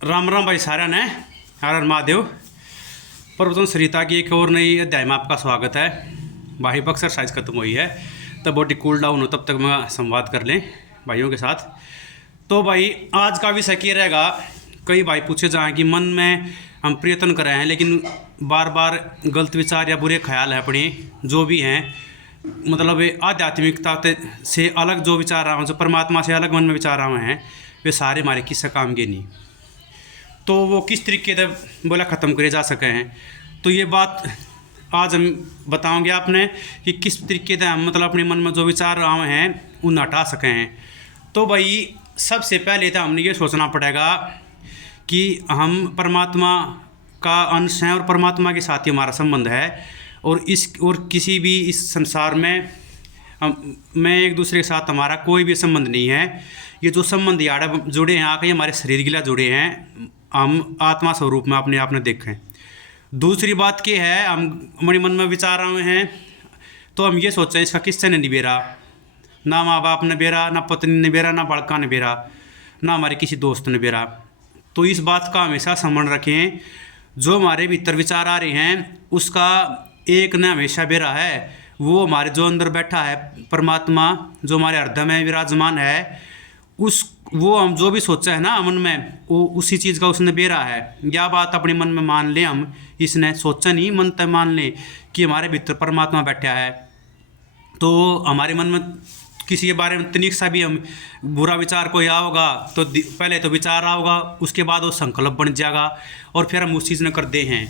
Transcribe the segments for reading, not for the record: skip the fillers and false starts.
राम राम भाई सारा ने। हर हर महादेव। प्रवचन सरिता की एक और नई अध्याय में आपका स्वागत है। भाई एक्सरसाइज खत्म हुई है, तब बॉडी कूल डाउन हो तब तक मैं संवाद कर लें भाइयों के साथ। तो भाई आज का विषय क्या रहेगा। कई भाई पूछे जाएँ कि मन में हम प्रयत्न कर रहे हैं लेकिन बार बार गलत विचार या बुरे ख्याल है अपने जो भी हैं, मतलब आध्यात्मिकता से अलग जो विचार रहा हूँ, जो परमात्मा से अलग मन में विचार रहा हैं, वे सारे हमारे किसी काम के नहीं। तो वो किस तरीके से बोला ख़त्म करे जा सके हैं। तो ये बात आज हम बताओगे आपने कि किस तरीके से हम मतलब अपने मन में जो विचार आए हैं उन्हें हटा सकें हैं। तो भाई सबसे पहले तो हमने ये सोचना पड़ेगा कि हम परमात्मा का अंश हैं और परमात्मा के साथ ही हमारा संबंध है, और किसी भी इस संसार में मैं एक दूसरे के साथ हमारा कोई भी संबंध नहीं है। ये जो संबंध यार जुड़े हैं आके हमारे शरीर के लिए जुड़े हैं, हम आत्मा स्वरूप में अपने आप में देखें। दूसरी बात क्या है, हम हमारे मन में विचार रहे हैं तो हम ये सोचें इसका किससे ने निबेरा, ना माँ बाप ने बेरा, ना पत्नी ने बेरा, ना बड़का ने बेरा, ना हमारे किसी दोस्त ने बेरा। तो इस बात का हमेशा स्मरण रखें, जो हमारे भीतर विचार आ रहे हैं उसका एक न हमेशा बेरा है, वो हमारे जो अंदर बैठा है परमात्मा जो हमारे हृदय में विराजमान है, वो हम जो भी सोचा है ना मन में वो उसी चीज़ का उसने बेरा है। यह बात अपने मन में मान लें, हम इसने सोचा नहीं मन तय मान लें कि हमारे भीतर परमात्मा बैठा है। तो हमारे मन में किसी के बारे में तनिक सा भी हम बुरा विचार कोई आ होगा तो पहले तो विचार आ होगा, उसके बाद वो संकल्प बन जाएगा और फिर हम उस चीज़ ने करते हैं।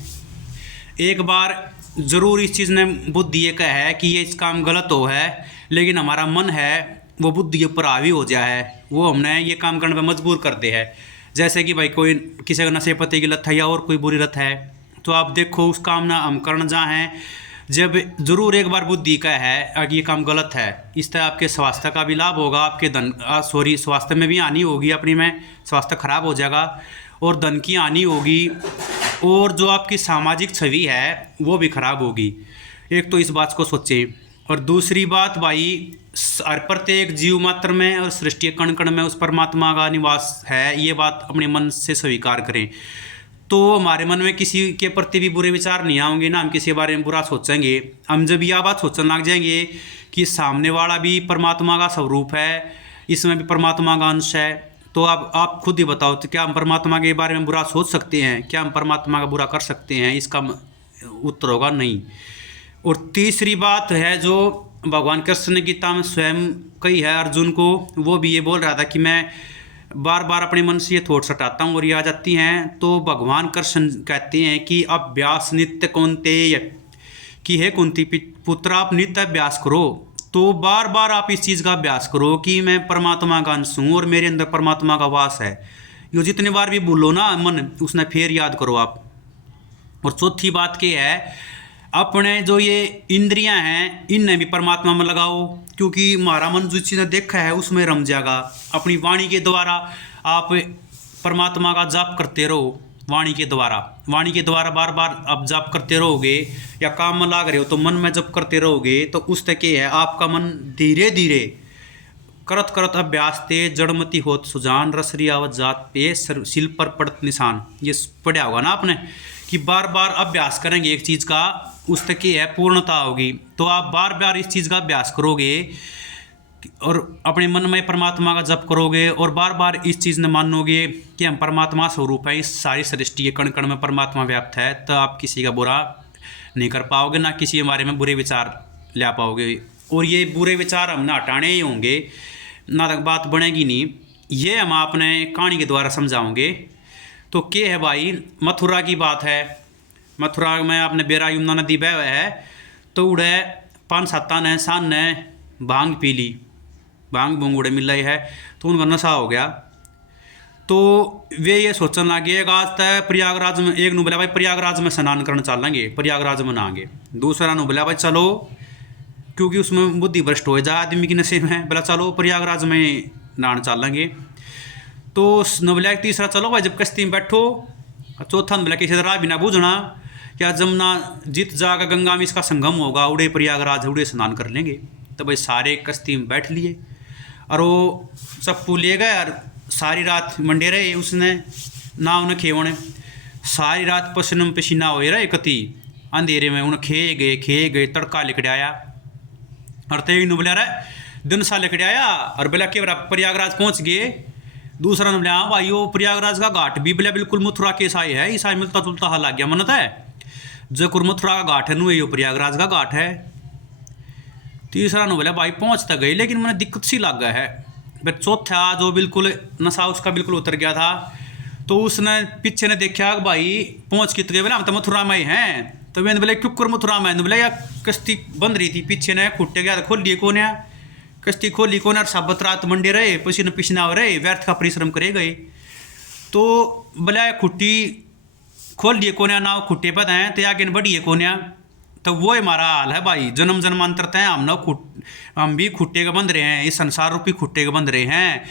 एक बार ज़रूर इस चीज़ ने बुद्धि ये कहा है कि ये काम गलत हो है, लेकिन हमारा मन है वो बुद्धि के ऊपर हावी हो जाए, वो हमने ये काम करने पर मजबूर कर दे है। जैसे कि भाई कोई किसी का नशे पत्ते की लत है या और कोई बुरी लत है, तो आप देखो उस काम ना हम करना जा हैं जब ज़रूर एक बार बुद्धि का है अगर ये काम गलत है, इस तरह आपके स्वास्थ्य का भी लाभ होगा, आपके स्वास्थ्य में भी हानि होगी, अपनी में स्वास्थ्य खराब हो जाएगा और धन की हानि होगी, और जो आपकी सामाजिक छवि है वो भी खराब होगी। एक तो इस बात को सोचें। और दूसरी बात भाई, हर प्रत्येक जीव मात्र में और सृष्टि कण कण में उस परमात्मा का निवास है, ये बात अपने मन से स्वीकार करें। तो हमारे मन में किसी के प्रति भी बुरे विचार नहीं आएंगे ना, हम किसी के बारे में बुरा सोचेंगे। हम जब यह बात सोचने लग जाएंगे कि सामने वाला भी परमात्मा का स्वरूप है, इसमें भी परमात्मा का अंश है, तो अब आप खुद ही बताओ, तो क्या हम परमात्मा के बारे में बुरा सोच सकते हैं? क्या हम परमात्मा का बुरा कर सकते हैं? इसका उत्तर होगा नहीं। और तीसरी बात है जो भगवान कृष्ण ने गीता में स्वयं कही है अर्जुन को, वो भी ये बोल रहा था कि मैं बार बार अपने मन से ये थॉट्स हटाता हूँ और ये आ जाती हैं। तो भगवान कृष्ण कहते हैं कि अभ्यास नित्य कौन्तेय, कि हे कुंती पुत्र आप नित्य अभ्यास करो। तो बार बार आप इस चीज़ का अभ्यास करो कि मैं परमात्मा का अंश हूँ और मेरे अंदर परमात्मा का वास है। ये जितने बार भी बोलो ना मन, उसने फिर याद करो आप। और चौथी बात क्या है, अपने जो ये इंद्रियां हैं इन्हें भी परमात्मा में लगाओ, क्योंकि हमारा मन जो चीज़ें देखा है उसमें रम जाएगा। अपनी वाणी के द्वारा आप परमात्मा का जाप करते रहो, वाणी के द्वारा बार बार आप जाप करते रहोगे या काम में लाग रहे हो तो मन में जप करते रहोगे, तो उस तक है आपका मन धीरे धीरे करत करत अभ्यास ते जड़मती होत सुजान रसरी आवत जात पे शिल पर पड़त निशान। ये पढ़ा होगा ना आपने कि बार बार अभ्यास करेंगे एक चीज़ का, उस तक है पूर्णता होगी। तो आप बार बार इस चीज़ का अभ्यास करोगे और अपने मन में परमात्मा का जप करोगे और बार बार इस चीज़ ने मानोगे कि हम परमात्मा स्वरूप है, इस सारी सृष्टि के कण कण में परमात्मा व्याप्त है, तो आप किसी का बुरा नहीं कर पाओगे, ना किसी के बारे में बुरे विचार ले पाओगे। और ये बुरे विचार हम ना हटाने ही होंगे, ना तक बात बनेगी नहीं। ये हम आपने कहानी के द्वारा समझाओगे। तो क्या है भाई, मथुरा की बात है। मथुरा में आपने बेरा यमुना नदी बह हुआ है, तो उड़े 5-7 ने सान ने भांग पी ली, भांग भूंग उड़े मिल रही है, तो उनका नशा हो गया। तो वे ये सोचने लगे एक आज तक प्रयागराज में, एक ने बोला भाई प्रयागराज में स्नान करना चलेंगे, प्रयागराज में नहाएंगे। दूसरा ने बोला भाई चलो, क्योंकि उसमें बुद्धि भ्रष्ट हो जाए आदमी की नशे में, बोला चलो प्रयागराज में नहाने चलेंगे। तो न बोला तीसरा चलो भाई जब कश्ती में बैठो। चौथा ने बोला किसी तरह भी ना बूझना, क्या जमुना जीत जाकर गंगा में इसका संगम होगा, उड़े प्रयागराज उड़े स्नान कर लेंगे। तो भाई सारे कश्ती में बैठ लिए और वो चप्पू ले गए और सारी रात मंडे रहे उसने ना उन्हें खे उन्हें सारी रात पसीना में पसीना हो रहा कति अंधेरे में उन्हें खे गए तड़का लिकड़ आया और तेई नु बोला रहा दिन सा लिकड़ आया और बोला के प्रयागराज पहुंच गए। दूसरा ने बोला हाँ भाई वो प्रयागराज का घाट भी बोला बिल्कुल मथुरा के ईसाई है, ईसाई मिलता जुलता हाल लग गया मनता है जयपुर मथुरा का घाट है नु ये प्रयागराज का घाट है। तीसरा ने बोला भाई पहुंच तक गई लेकिन मैंने दिक्कत सी लग गया है। फिर चौथा जो बिल्कुल नशा उसका बिल्कुल उतर गया था तो उसने पीछे ने देखा भाई पहुंच कित गए, बोला हम तो मथुरा में ही हैं। तो मैंने बोला क्यों मथुरा में, बोला या कश्ती बंद रही थी पीछे ने खुट्टे गया खोल लिए कौन है कश्ती खोली कौन और साबत रात मंडे रहे पसीना पसीना हो रहे व्यर्थ का परिश्रम करे गए। तो बोला खुट्टी खोल लिए कौन नाव खुट्टे पर हैं तो आगे बढ़िए कौन। तो वो हमारा हाल है भाई, जन्म जन्मांतर तय हम भी खुट्टे के बंध रहे हैं, इस संसार रूपी खुट्टे के बंध रहे हैं,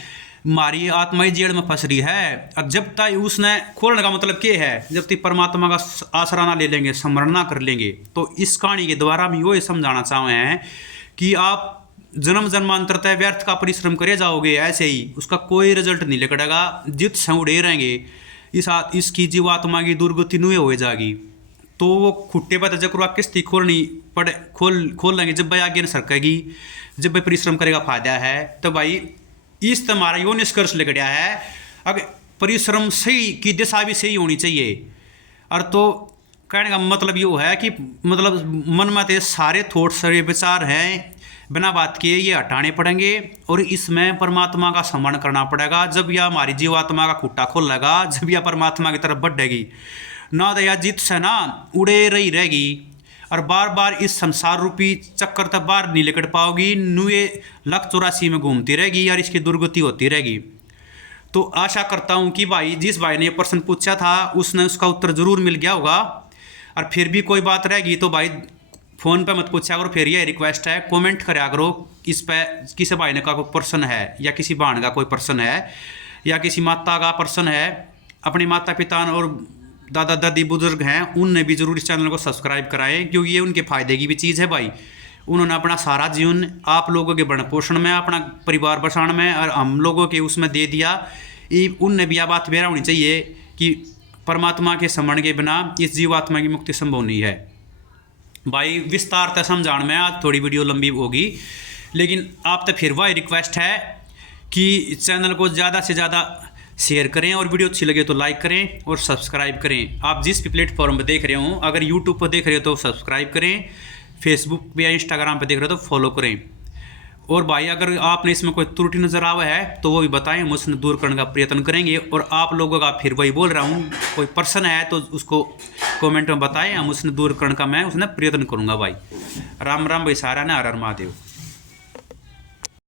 हमारी आत्मा ही जेड़ में फंस रही है। और जब तक उसने खोलने का मतलब क्या है, जब तक परमात्मा का आसरा ना ले लेंगे स्मरण ना कर लेंगे। तो इस कहानी के द्वारा हम वो समझाना चाहे हैं कि आप जन्म जन्मांतर तय व्यर्थ का परिश्रम करे जाओगे ऐसे ही उसका कोई रिजल्ट नहीं निकलेगा, जित से उड़े रहेंगे इसकी जीवात्मा की दुर्गति नुए हो जाएगी। तो वो खुट्टे पर जब किस्ती खोलनी पड़े खोल लेंगे जब भाई आगे सरकेगी, जब भाई परिश्रम करेगा फायदा है। तो भाई इस तुम्हारा यो निष्कर्ष लग गया है अगर परिश्रम सही की दिशा भी सही होनी चाहिए। और तो कहने का मतलब ये है कि मतलब मन में तो सारे थॉट सारे विचार हैं बिना बात किए ये हटाने पड़ेंगे और इसमें परमात्मा का स्मरण करना पड़ेगा। जब यह हमारी जीवात्मा का खुट्टा खोलेगा, जब यह परमात्मा की तरफ बढ़ेगी ना तो यह जित से ना उड़े रही रहेगी और बार बार इस संसार रूपी चक्कर तक बाहर नहीं निकल पाओगी, नुए लक 84 में घूमती रहेगी और इसकी दुर्गति होती रहेगी। तो आशा करता हूँ कि भाई जिस भाई ने ये प्रश्न पूछा था उसने उसका उत्तर ज़रूर मिल गया होगा। और फिर भी कोई बात रहेगी तो भाई फ़ोन पे मत पूछा करो, फिर यह रिक्वेस्ट है कमेंट करा करो इस पे किसी भाई ने का कोई प्रश्न है या किसी बहन का कोई प्रश्न है या किसी माता का प्रश्न है, अपने माता पिता और दादा दादी बुजुर्ग हैं उनने भी जरूर इस चैनल को सब्सक्राइब कराएं क्योंकि ये उनके फ़ायदे की भी चीज़ है भाई। उन्होंने अपना सारा जीवन आप लोगों के भरण पोषण में अपना परिवार बसाने में और हम लोगों के उसमें दे दिया। उनने भी यह बात बेरा होनी चाहिए कि परमात्मा के स्मरण के बिना इस जीवात्मा की मुक्ति संभव नहीं है। भाई विस्तार तक समझाने में आज थोड़ी वीडियो लंबी होगी लेकिन आप तो फिर वही रिक्वेस्ट है कि चैनल को ज़्यादा से ज़्यादा शेयर करें और वीडियो अच्छी लगे तो लाइक करें और सब्सक्राइब करें। आप जिस भी प्लेटफॉर्म पर देख रहे हो, अगर यूट्यूब पर देख रहे हो तो सब्सक्राइब करें, फेसबुक या इंस्टाग्राम पर देख रहे हो तो फॉलो करें। और भाई अगर आपने इसमें कोई त्रुटि नज़र आवा है तो वो भी बताएं, हम उसने दूर करने का प्रयत्न करेंगे। और आप लोगों का फिर वही बोल रहा हूँ कोई प्रश्न है तो उसको कमेंट में बताएं, हम उसने दूर करने का मैं उसने प्रयत्न करूँगा भाई। राम राम भाई, सारा ने हर हर महादेव।